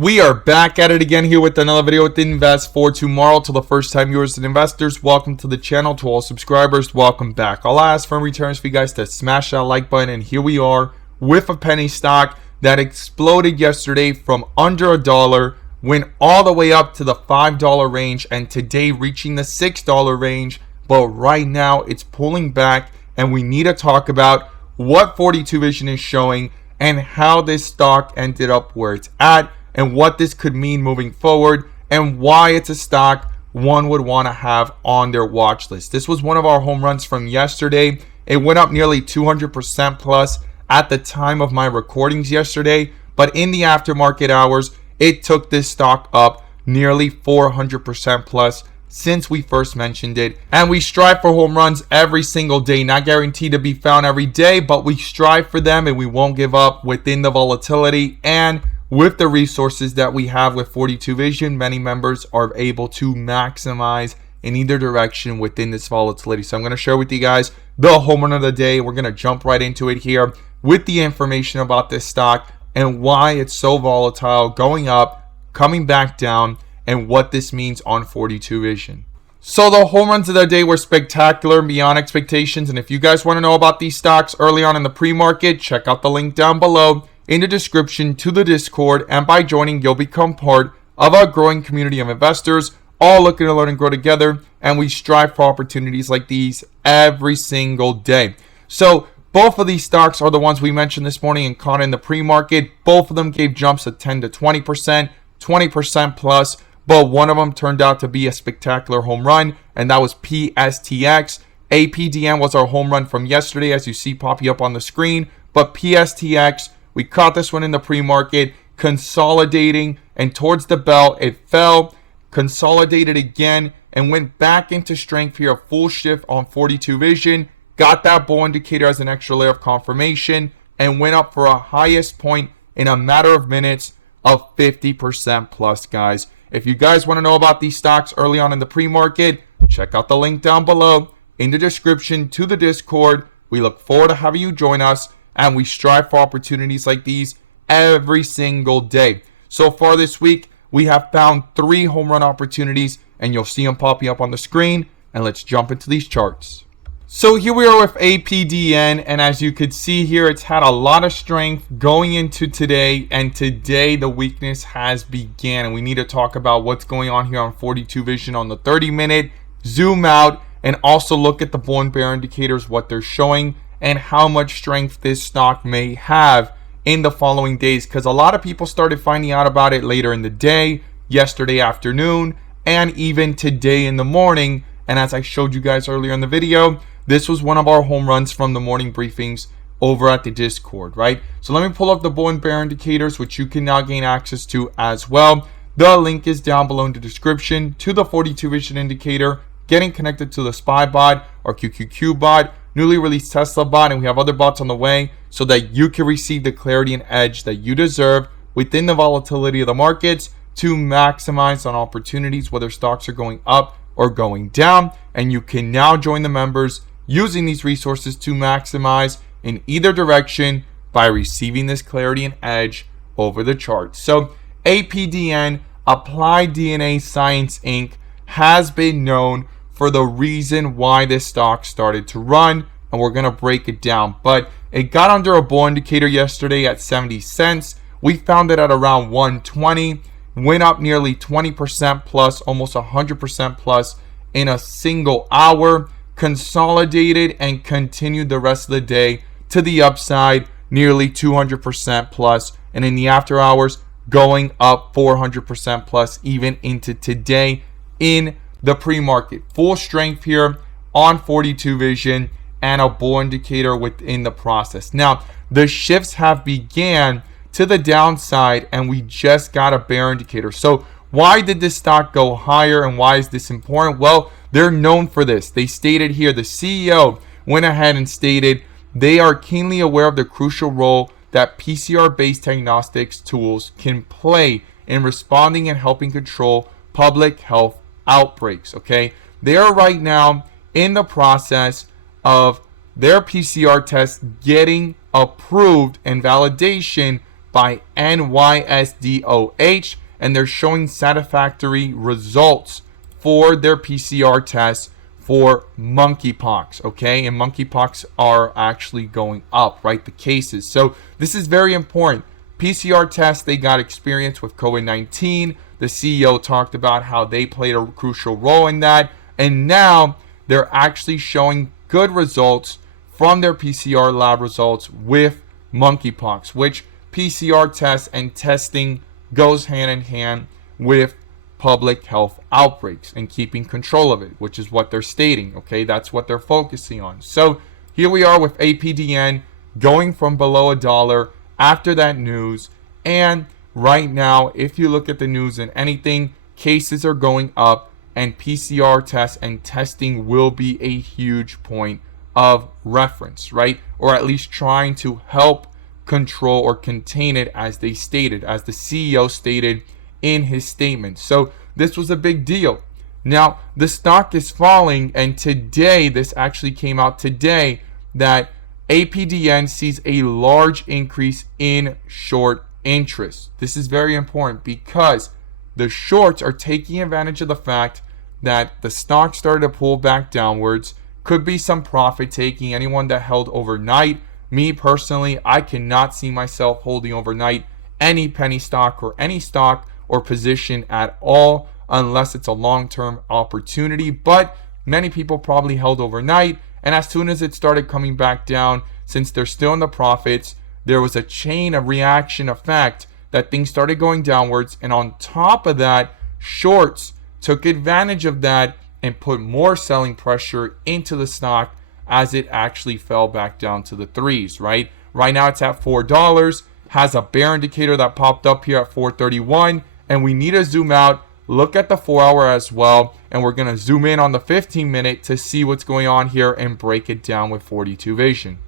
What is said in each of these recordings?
We are back at it again here with another video with Invest for Tomorrow. To the first time viewers and investors, welcome to the channel. To all subscribers, welcome back. I'll ask for returns for you guys to smash that like button, and here we are with a penny stock that exploded yesterday from under $1, went all the way up to the $5 range, and today reaching the $6 range. But right now it's pulling back, and we need to talk about what 42 Vision is showing and how this stock ended up where it's at, and what this could mean moving forward, and why it's a stock one would want to have on their watch list. This was one of our home runs from yesterday. It went up nearly 200% plus at the time of my recordings yesterday, but in the aftermarket hours, it took this stock up nearly 400% plus since we first mentioned it. And we strive for home runs every single day, not guaranteed to be found every day, but we strive for them, and we won't give up within the volatility. And with the resources that we have with 42 Vision, many members are able to maximize in either direction within this volatility. So I'm going to share with you guys the home run of the day. We're going to jump right into it here with the information about this stock and why it's so volatile, going up, coming back down, and what this means on 42 Vision. So the home runs of the day were spectacular, beyond expectations. And if you guys want to know about these stocks early on in the pre-market, check out the link down below in the description to the Discord, and by joining you'll become part of our growing community of investors, all looking to learn and grow together, and we strive for opportunities like these every single day. So both of these stocks are the ones we mentioned this morning and caught in the pre-market. Both of them gave jumps of 10 to 20%, 20% plus, but one of them turned out to be a spectacular home run, and that was PSTX. APDN was our home run from yesterday, as you see popping up on the screen, but PSTX, we caught this one in the pre-market, consolidating, and towards the bell, it fell, consolidated again, and went back into strength here, a full shift on 42 Vision, got that bull indicator as an extra layer of confirmation, and went up for a highest point in a matter of minutes of 50% plus, guys. If you guys want to know about these stocks early on in the pre-market, check out the link down below in the description to the Discord. We look forward to having you join us, and we strive for opportunities like these every single day. So far this week, we have found 3 home run opportunities, and you'll see them popping up on the screen. And let's jump into these charts. So here we are with APDN, and as you could see here, it's had a lot of strength going into today, and today the weakness has began, and we need to talk about what's going on here on 42 Vision on the 30-minute, zoom out, and also look at the bull and bear indicators, what they're showing, and how much strength this stock may have in the following days, because a lot of people started finding out about it later in the day, yesterday afternoon, and even today in the morning. And as I showed you guys earlier in the video, this was one of our home runs from the morning briefings over at the Discord, right? So let me pull up the bull and bear indicators, which you can now gain access to as well. The link is down below in the description to the 42 Vision indicator, getting connected to the SPY bot or QQQ bot, newly released Tesla bot, and we have other bots on the way so that you can receive the clarity and edge that you deserve within the volatility of the markets to maximize on opportunities, whether stocks are going up or going down. And you can now join the members using these resources to maximize in either direction by receiving this clarity and edge over the chart. So APDN, Applied DNA Science Inc., has been known for the reason why this stock started to run, and we're going to break it down. But it got under a bull indicator yesterday at 70 cents. We found it at around 120, went up nearly 20% plus, almost 100% plus in a single hour, consolidated, and continued the rest of the day to the upside, nearly 200% plus, and in the after hours going up 400% plus even into today in the pre-market. Full strength here on 42 Vision, and a bull indicator within the process. Now the shifts have began to the downside, and we just got a bear indicator. So why did this stock go higher, and why is this important? Well, they're known for this. They stated here, the CEO went ahead and stated they are keenly aware of the crucial role that PCR-based diagnostics tools can play in responding and helping control public health outbreaks. Okay, they are right now in the process of their PCR test getting approved and validation by NYSDOH, and they're showing satisfactory results for their PCR tests for monkeypox, okay? And monkeypox are actually going up, right? The cases. So this is very important. PCR tests, they got experience with COVID-19. The CEO talked about how they played a crucial role in that. And now they're actually showing good results from their PCR lab results with monkeypox, which PCR tests and testing goes hand in hand with public health outbreaks and keeping control of it, which is what they're stating, okay? That's what they're focusing on. So here we are with APDN going from below $1 after that news. And right now, if you look at the news and anything, cases are going up, and PCR tests and testing will be a huge point of reference, right? Or at least trying to help control or contain it, as they stated, as the CEO stated in his statement. So this was a big deal. Now the stock is falling, and today, this actually came out today, that APDN sees a large increase in short interest. This is very important because the shorts are taking advantage of the fact that the stock started to pull back downwards. Could be some profit taking. Anyone that held overnight, me personally, I cannot see myself holding overnight any penny stock or any stock or position at all unless it's a long-term opportunity. But many people probably held overnight, and as soon as it started coming back down, since they're still in the profits, there was a chain of reaction effect that things started going downwards. And on top of that, shorts took advantage of that and put more selling pressure into the stock as it actually fell back down to the threes, right? Right now it's at $4, has a bear indicator that popped up here at 431, and we need to zoom out, look at the 4-hour as well, and we're going to zoom in on the 15-minute to see what's going on here and break it down with 42 vision.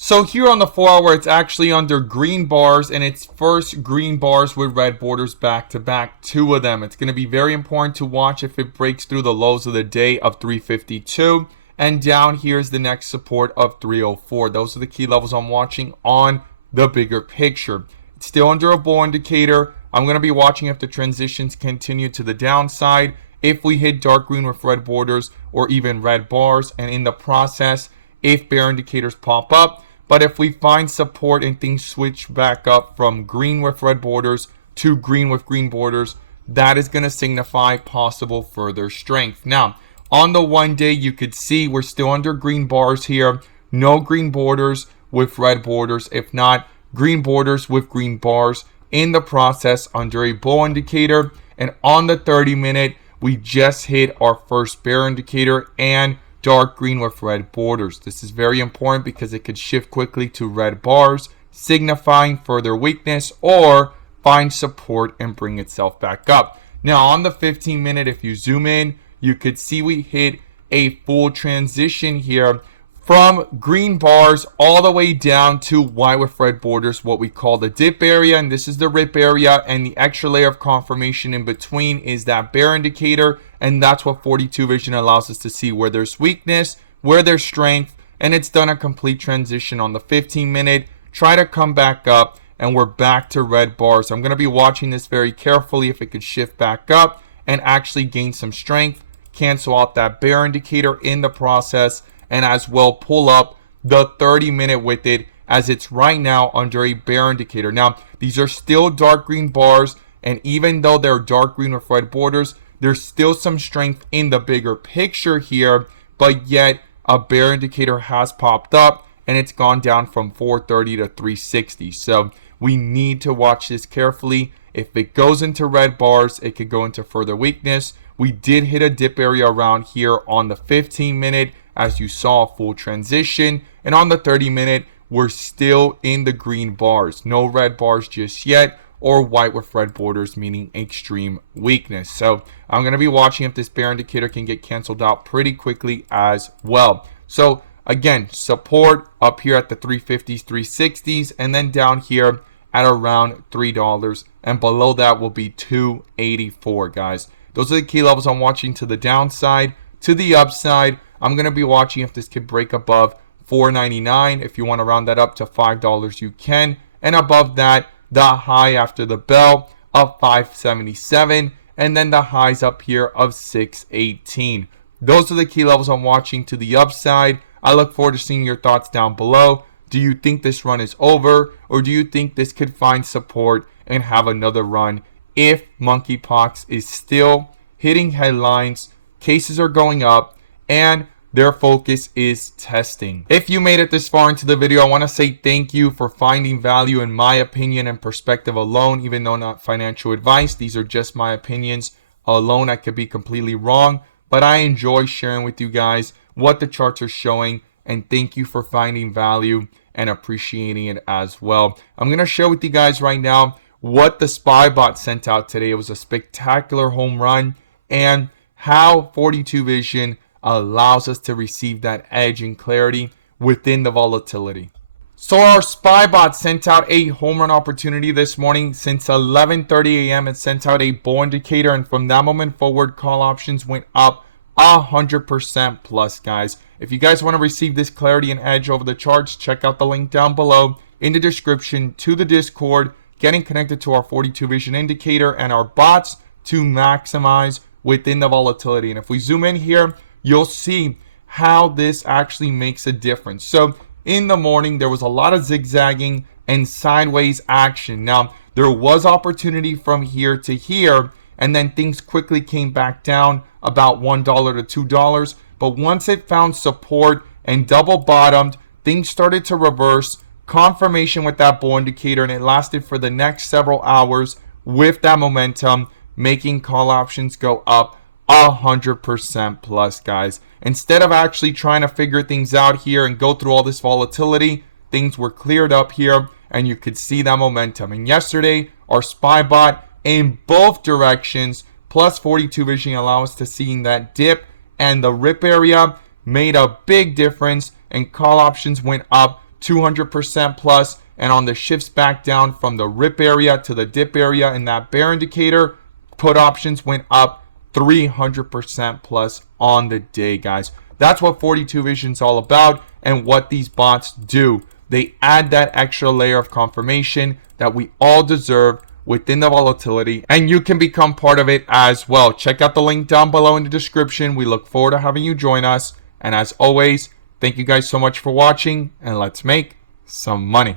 So here on the 4-hour, it's actually under green bars, and it's first green bars with red borders back to back, 2 of them. It's going to be very important to watch if it breaks through the lows of the day of 352, and down here's the next support of 304. Those are the key levels I'm watching on the bigger picture. It's still under a bull indicator. I'm going to be watching if the transitions continue to the downside, if we hit dark green with red borders or even red bars, and in the process, if bear indicators pop up. But if we find support and things switch back up from green with red borders to green with green borders, that is going to signify possible further strength. Now, on the 1 day, you could see we're still under green bars here. No green borders with red borders. If not, green borders with green bars in the process under a bull indicator. And on the 30-minute, we just hit our first bear indicator and dark green with red borders. This is very important because it could shift quickly to red bars, signifying further weakness, or find support and bring itself back up. Now on the 15-minute, if you zoom in, you could see we hit a full transition here from green bars all the way down to white with red borders, what we call the dip area, and this is the rip area, and the extra layer of confirmation in between is that bear indicator, and that's what 42 vision allows us to see where there's weakness, where there's strength, and it's done a complete transition on the 15-minute. Try to come back up, and we're back to red bars. I'm going to be watching this very carefully if it could shift back up and actually gain some strength, cancel out that bear indicator in the process, and as well pull up the 30-minute with it, as it's right now under a bear indicator. Now, these are still dark green bars, and even though they're dark green with red borders, there's still some strength in the bigger picture here, but yet a bear indicator has popped up, and it's gone down from 430 to 360. So we need to watch this carefully. If it goes into red bars, it could go into further weakness. We did hit a dip area around here on the 15-minute, as you saw, a full transition. And on the 30-minute, we're still in the green bars. No red bars just yet, or white with red borders, meaning extreme weakness. So I'm going to be watching if this bear indicator can get canceled out pretty quickly as well. So again, support up here at the 350s, 360s, and then down here at around $3. And below that will be 284, guys. Those are the key levels I'm watching to the downside. To the upside, I'm going to be watching if this could break above $4.99. If you want to round that up to $5, you can. And above that, the high after the bell of 577, and then the highs up here of 618. Those are the key levels I'm watching to the upside. I look forward to seeing your thoughts down below. Do you think this run is over, or do you think this could find support and have another run if monkeypox is still hitting headlines, cases are going up, and their focus is testing? If you made it this far into the video, I want to say thank you for finding value in my opinion and perspective alone, even though not financial advice. These are just my opinions alone. I could be completely wrong, but I enjoy sharing with you guys what the charts are showing, and thank you for finding value and appreciating it as well. I'm going to share with you guys right now what the SpyBot sent out today. It was a spectacular home run, and how 42 Vision allows us to receive that edge and clarity within the volatility. So our SpyBot sent out a home run opportunity this morning. Since 11:30 a.m. it sent out a bull indicator, and from that moment forward, call options went up 100% plus, guys. If you guys want to receive this clarity and edge over the charts, check out the link down below in the description to the Discord, getting connected to our 42 Vision indicator and our bots to maximize within the volatility. And if we zoom in here, you'll see how this actually makes a difference. So in the morning, there was a lot of zigzagging and sideways action. Now, there was opportunity from here to here, and then things quickly came back down about $1 to $2. But once it found support and double bottomed, things started to reverse. Confirmation with that bull indicator, and it lasted for the next several hours with that momentum, making call options go up 100% plus, guys. Instead of actually trying to figure things out here and go through all this volatility, things were cleared up here, and you could see that momentum. And yesterday, our SpyBot in both directions, plus 42 Vision, allow us to seeing that dip, and the rip area made a big difference, and call options went up 200% plus, and on the shifts back down from the rip area to the dip area in that bear indicator, put options went up 300% plus on the day, guys. That's what 42 Vision's all about, and what these bots do. They add that extra layer of confirmation that we all deserve within the volatility, and you can become part of it as well. Check out the link down below in the description. We look forward to having you join us, and as always, thank you guys so much for watching, and let's make some money.